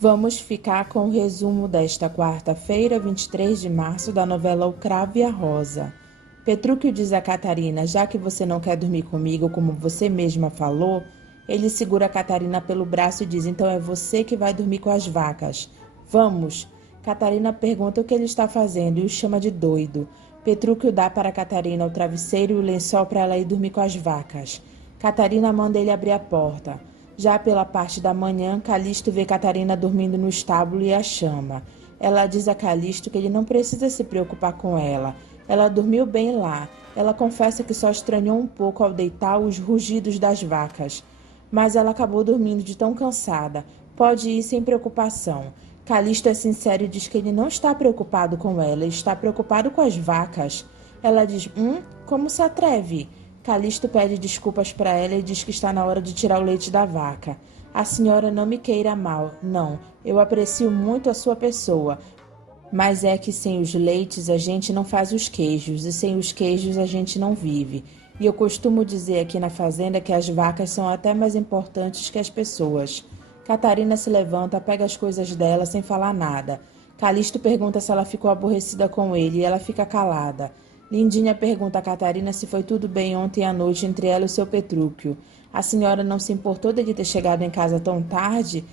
Vamos ficar com o resumo desta quarta-feira, 23 de março, da novela O Cravo e a Rosa. Petrúquio diz a Catarina: já que você não quer dormir comigo, como você mesma falou, ele segura a Catarina pelo braço e diz: então é você que vai dormir com as vacas. Vamos! Catarina pergunta o que ele está fazendo e o chama de doido. Petrúquio dá para Catarina o travesseiro e o lençol para ela ir dormir com as vacas. Catarina manda ele abrir a porta. Já pela parte da manhã, Calixto vê Catarina dormindo no estábulo e a chama. Ela diz a Calixto que ele não precisa se preocupar com ela. Ela dormiu bem lá. Ela confessa que só estranhou um pouco ao deitar os rugidos das vacas. Mas ela acabou dormindo de tão cansada. Pode ir sem preocupação. Calixto é sincero e diz que ele não está preocupado com ela, ele está preocupado com as vacas. Ela diz: como se atreve? Calixto pede desculpas para ela e diz que está na hora de tirar o leite da vaca. A senhora não me queira mal, não. Eu aprecio muito a sua pessoa. Mas é que sem os leites a gente não faz os queijos, e sem os queijos a gente não vive. E eu costumo dizer aqui na fazenda que as vacas são até mais importantes que as pessoas. Catarina se levanta, pega as coisas dela sem falar nada. Calixto pergunta se ela ficou aborrecida com ele e ela fica calada. Lindinha pergunta a Catarina se foi tudo bem ontem à noite entre ela e o seu Petrúquio. A senhora não se importou dele ter chegado em casa tão tarde?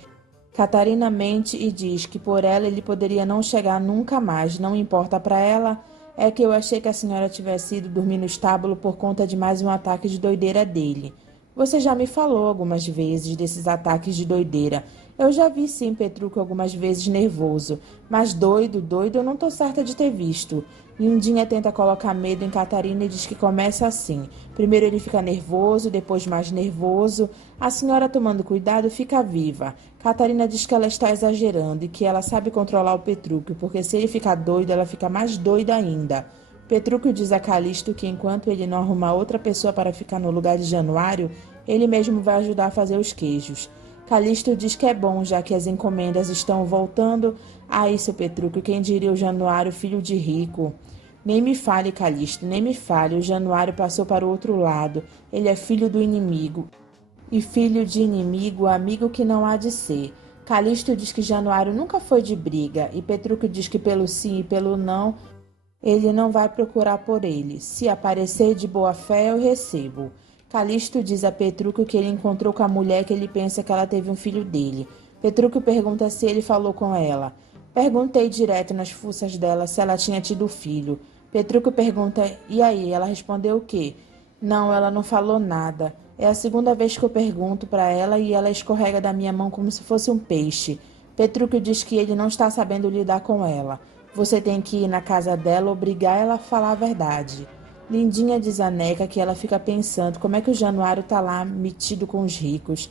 Catarina mente e diz que por ela ele poderia não chegar nunca mais, não importa para ela. É que eu achei que a senhora tivesse ido dormir no estábulo por conta de mais um ataque de doideira dele. Você já me falou algumas vezes desses ataques de doideira. Eu já vi sim Petrúquio algumas vezes nervoso, mas doido, doido eu não tô certa de ter visto. Lindinha tenta colocar medo em Catarina e diz que começa assim. Primeiro ele fica nervoso, depois mais nervoso. A senhora, tomando cuidado, fica viva. Catarina diz que ela está exagerando e que ela sabe controlar o Petrúquio, porque se ele ficar doido, ela fica mais doida ainda. Petrúquio diz a Calixto que enquanto ele não arrumar outra pessoa para ficar no lugar de Januário, ele mesmo vai ajudar a fazer os queijos. Calixto diz que é bom, já que as encomendas estão voltando. Ai, seu Petrúquio, quem diria o Januário, filho de rico? Nem me fale, Calixto, nem me fale. O Januário passou para o outro lado. Ele é filho do inimigo. E filho de inimigo, amigo que não há de ser. Calixto diz que Januário nunca foi de briga, e Petrúquio diz que pelo sim e pelo não, ele não vai procurar por ele. Se aparecer de boa fé, eu recebo. Calixto diz a Petrúquio que ele encontrou com a mulher que ele pensa que ela teve um filho dele. Petrúquio pergunta se ele falou com ela. Perguntei direto nas fuças dela se ela tinha tido filho. Petrúquio pergunta: e aí? Ela respondeu o quê? Não, ela não falou nada. É a segunda vez que eu pergunto para ela e ela escorrega da minha mão como se fosse um peixe. Petrúquio diz que ele não está sabendo lidar com ela. Você tem que ir na casa dela obrigar ela a falar a verdade. Lindinha diz a Neca que ela fica pensando como é que o Januário tá lá metido com os ricos.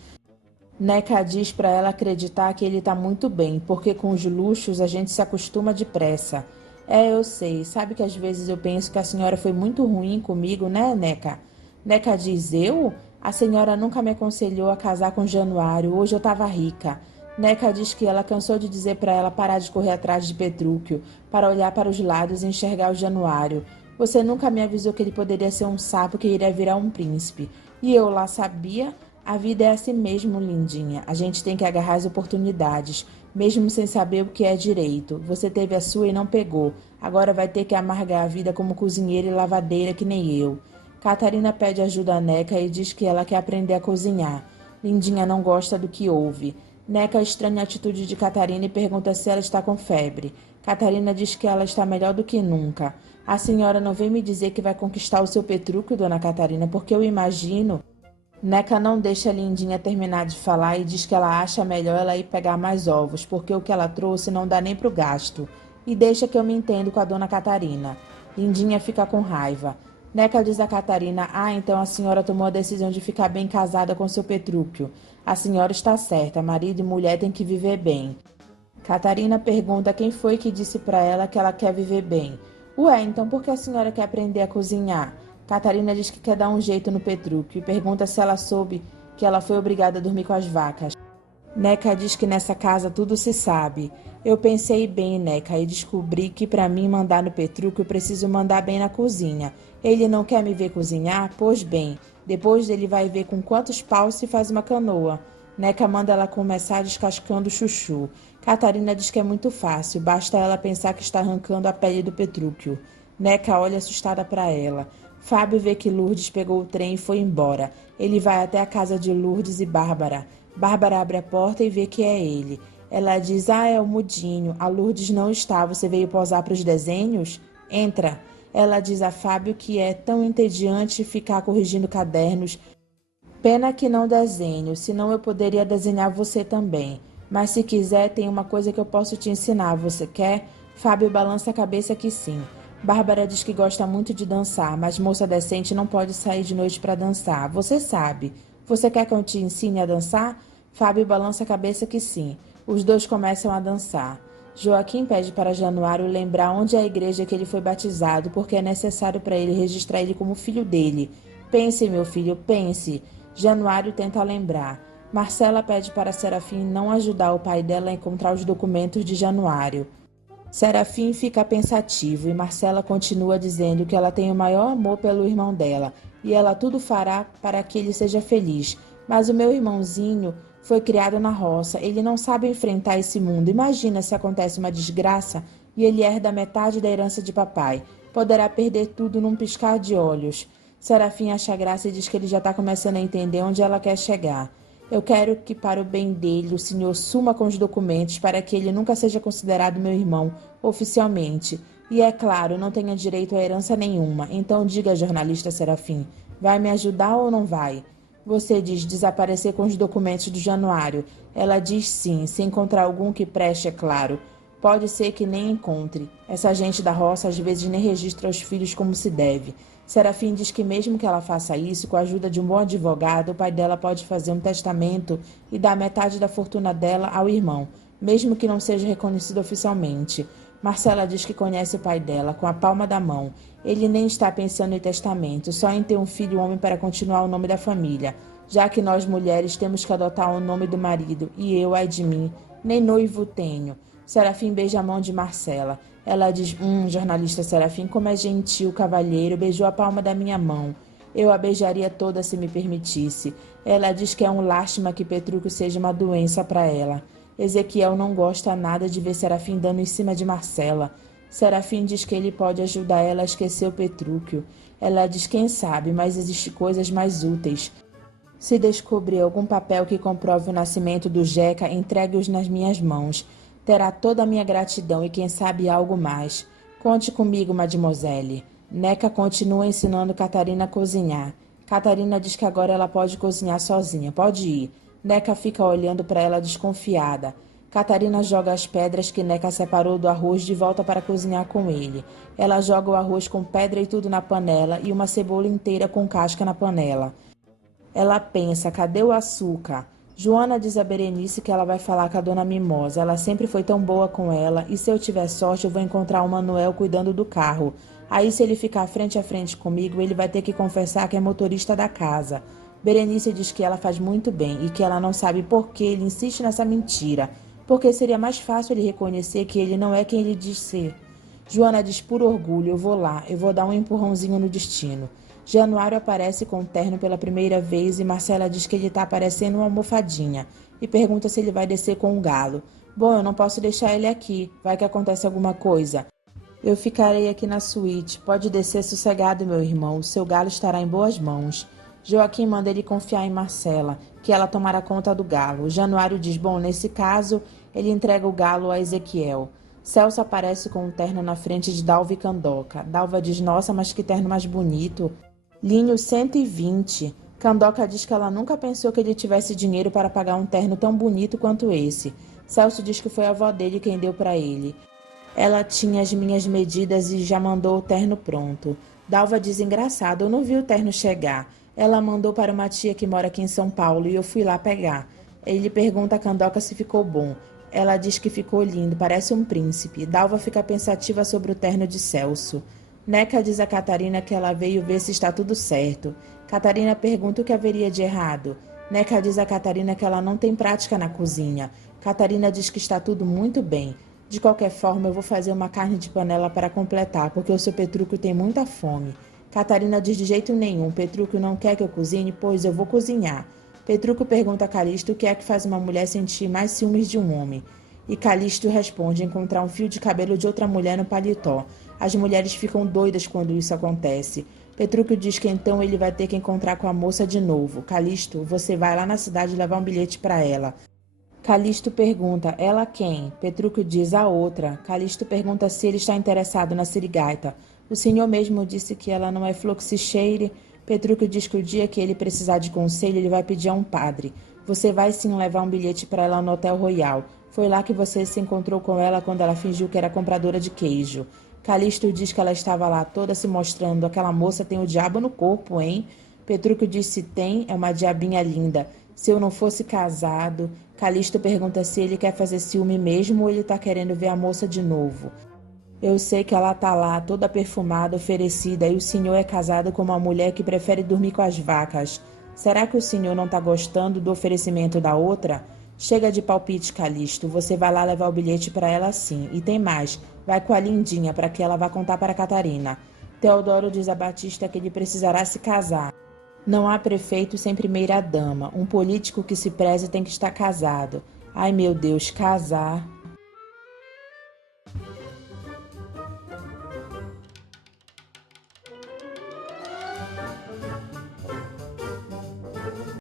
Neca diz para ela acreditar que ele tá muito bem, porque com os luxos a gente se acostuma depressa. É, eu sei. Sabe que às vezes eu penso que a senhora foi muito ruim comigo, né, Neca? Neca diz: eu? A senhora nunca me aconselhou a casar com Januário. Hoje eu estava rica. Neca diz que ela cansou de dizer para ela parar de correr atrás de Petrúquio, para olhar para os lados e enxergar o Januário. Você nunca me avisou que ele poderia ser um sapo que iria virar um príncipe. E eu lá sabia. A vida é assim mesmo, lindinha. A gente tem que agarrar as oportunidades, mesmo sem saber o que é direito. Você teve a sua e não pegou. Agora vai ter que amargar a vida como cozinheira e lavadeira que nem eu. Catarina pede ajuda a Neca e diz que ela quer aprender a cozinhar. Lindinha não gosta do que ouve. Neca estranha a atitude de Catarina e pergunta se ela está com febre. Catarina diz que ela está melhor do que nunca. A senhora não vem me dizer que vai conquistar o seu Petrúquio, dona Catarina, porque eu imagino... Neca não deixa a Lindinha terminar de falar e diz que ela acha melhor ela ir pegar mais ovos, porque o que ela trouxe não dá nem pro gasto. E deixa que eu me entendo com a dona Catarina. Lindinha fica com raiva. Neca diz a Catarina: ah, então a senhora tomou a decisão de ficar bem casada com seu Petrúquio. A senhora está certa, marido e mulher têm que viver bem. Catarina pergunta quem foi que disse para ela que ela quer viver bem. Ué, então por que a senhora quer aprender a cozinhar? Catarina diz que quer dar um jeito no Petrúquio e pergunta se ela soube que ela foi obrigada a dormir com as vacas. Neca diz que nessa casa tudo se sabe. Eu pensei bem, Neca, e descobri que para mim mandar no Petrúquio eu preciso mandar bem na cozinha. Ele não quer me ver cozinhar? Pois bem, depois ele vai ver com quantos paus se faz uma canoa. Neca manda ela começar descascando o chuchu. Catarina diz que é muito fácil, basta ela pensar que está arrancando a pele do Petrúquio. Neca olha assustada para ela. Fábio vê que Lourdes pegou o trem e foi embora. Ele vai até a casa de Lourdes e Bárbara. Bárbara abre a porta e vê que é ele. Ela diz: "Ah, é o Mudinho. A Lourdes não está. Você veio posar para os desenhos? Entra." Ela diz a Fábio que é tão entediante ficar corrigindo cadernos. Pena que não desenho, senão eu poderia desenhar você também. Mas se quiser, tem uma coisa que eu posso te ensinar. Você quer? Fábio balança a cabeça que sim. Bárbara diz que gosta muito de dançar, mas moça decente não pode sair de noite para dançar. Você sabe. Você quer que eu te ensine a dançar? Fábio balança a cabeça que sim. Os dois começam a dançar. Joaquim pede para Januário lembrar onde é a igreja que ele foi batizado, porque é necessário para ele registrar ele como filho dele. Pense, meu filho, pense. Januário tenta lembrar. Marcela pede para Serafim não ajudar o pai dela a encontrar os documentos de Januário. Serafim fica pensativo e Marcela continua dizendo que ela tem o maior amor pelo irmão dela e ela tudo fará para que ele seja feliz. Mas o meu irmãozinho foi criado na roça, ele não sabe enfrentar esse mundo. Imagina se acontece uma desgraça e ele herda metade da herança de papai. Poderá perder tudo num piscar de olhos. Serafim acha graça e diz que ele já está começando a entender onde ela quer chegar. Eu quero que, para o bem dele, o senhor suma com os documentos para que ele nunca seja considerado meu irmão, oficialmente. E, é claro, não tenha direito a herança nenhuma. Então diga, jornalista Serafim, vai me ajudar ou não vai? Você diz desaparecer com os documentos do Januário. Ela diz sim, se encontrar algum que preste, é claro. Pode ser que nem encontre. Essa gente da roça às vezes nem registra os filhos como se deve. Serafim diz que mesmo que ela faça isso, com a ajuda de um bom advogado, o pai dela pode fazer um testamento e dar metade da fortuna dela ao irmão, mesmo que não seja reconhecido oficialmente. Marcela diz que conhece o pai dela com a palma da mão. Ele nem está pensando em testamento, só em ter um filho homem para continuar o nome da família, já que nós mulheres temos que adotar o nome do marido, e eu, ai de mim, nem noivo tenho. Serafim beija a mão de Marcela. Ela diz: jornalista Serafim, como é gentil, cavalheiro, beijou a palma da minha mão. Eu a beijaria toda se me permitisse. Ela diz que é um lástima que Petrúquio seja uma doença para ela. Ezequiel não gosta nada de ver Serafim dando em cima de Marcela. Serafim diz que ele pode ajudar ela a esquecer o Petrúquio. Ela diz: quem sabe, mas existem coisas mais úteis. Se descobrir algum papel que comprove o nascimento do Jeca, entregue-os nas minhas mãos. Terá toda a minha gratidão e quem sabe algo mais. Conte comigo, mademoiselle. Neca continua ensinando Catarina a cozinhar. Catarina diz que agora ela pode cozinhar sozinha. Pode ir. Neca fica olhando para ela desconfiada. Catarina joga as pedras que Neca separou do arroz de volta para cozinhar com ele. Ela joga o arroz com pedra e tudo na panela e uma cebola inteira com casca na panela. Ela pensa: cadê o açúcar? Joana diz a Berenice que ela vai falar com a dona Mimosa. Ela sempre foi tão boa com ela e se eu tiver sorte eu vou encontrar o Manuel cuidando do carro. Aí se ele ficar frente a frente comigo, ele vai ter que confessar que é motorista da casa. Berenice diz que ela faz muito bem e que ela não sabe por que ele insiste nessa mentira. Porque seria mais fácil ele reconhecer que ele não é quem ele diz ser. Joana diz: por orgulho, eu vou lá, eu vou dar um empurrãozinho no destino. Januário aparece com o terno pela primeira vez e Marcela diz que ele está parecendo uma almofadinha e pergunta se ele vai descer com o galo. Bom, eu não posso deixar ele aqui, vai que acontece alguma coisa. Eu ficarei aqui na suíte, pode descer sossegado, meu irmão, o seu galo estará em boas mãos. Joaquim manda ele confiar em Marcela, que ela tomará conta do galo. Januário diz: bom, nesse caso, ele entrega o galo a Ezequiel. Celso aparece com um terno na frente de Dalva e Candoca. Dalva diz: nossa, mas que terno mais bonito. Linho 120. Candoca diz que ela nunca pensou que ele tivesse dinheiro para pagar um terno tão bonito quanto esse. Celso diz que foi a avó dele quem deu para ele. Ela tinha as minhas medidas e já mandou o terno pronto. Dalva diz: engraçado, eu não vi o terno chegar. Ela mandou para uma tia que mora aqui em São Paulo e eu fui lá pegar. Ele pergunta a Candoca se ficou bom. Ela diz que ficou lindo, parece um príncipe. Dalva fica pensativa sobre o terno de Celso. Neca diz a Catarina que ela veio ver se está tudo certo. Catarina pergunta o que haveria de errado. Neca diz a Catarina que ela não tem prática na cozinha. Catarina diz que está tudo muito bem. De qualquer forma, eu vou fazer uma carne de panela para completar, porque o seu Petrúquio tem muita fome. Catarina diz: de jeito nenhum, Petrúquio não quer que eu cozinhe, pois eu vou cozinhar. Petrúquio pergunta a Calixto o que é que faz uma mulher sentir mais ciúmes de um homem. E Calixto responde encontrar um fio de cabelo de outra mulher no paletó. As mulheres ficam doidas quando isso acontece. Petrúquio diz que então ele vai ter que encontrar com a moça de novo. Calixto, você vai lá na cidade levar um bilhete para ela. Calixto pergunta, ela quem? Petrúquio diz, a outra. Calixto pergunta se ele está interessado na sirigaita. O senhor mesmo disse que ela não é fluxicheire. Petrúquio diz que o dia que ele precisar de conselho, ele vai pedir a um padre. Você vai sim levar um bilhete para ela no Hotel Royal. Foi lá que você se encontrou com ela quando ela fingiu que era compradora de queijo. Calixto diz que ela estava lá toda se mostrando. Aquela moça tem o diabo no corpo, hein? Petrúquio diz se tem, é uma diabinha linda. Se eu não fosse casado... Calixto pergunta se ele quer fazer ciúme mesmo ou ele está querendo ver a moça de novo. Eu sei que ela está lá, toda perfumada, oferecida, e o senhor é casado com uma mulher que prefere dormir com as vacas. Será que o senhor não está gostando do oferecimento da outra? Chega de palpite, Calixto. Você vai lá levar o bilhete para ela sim. E tem mais. Vai com a Lindinha para que ela vá contar para Catarina. Teodoro diz a Batista que ele precisará se casar. Não há prefeito sem primeira-dama. Um político que se preze tem que estar casado. Ai, meu Deus, casar.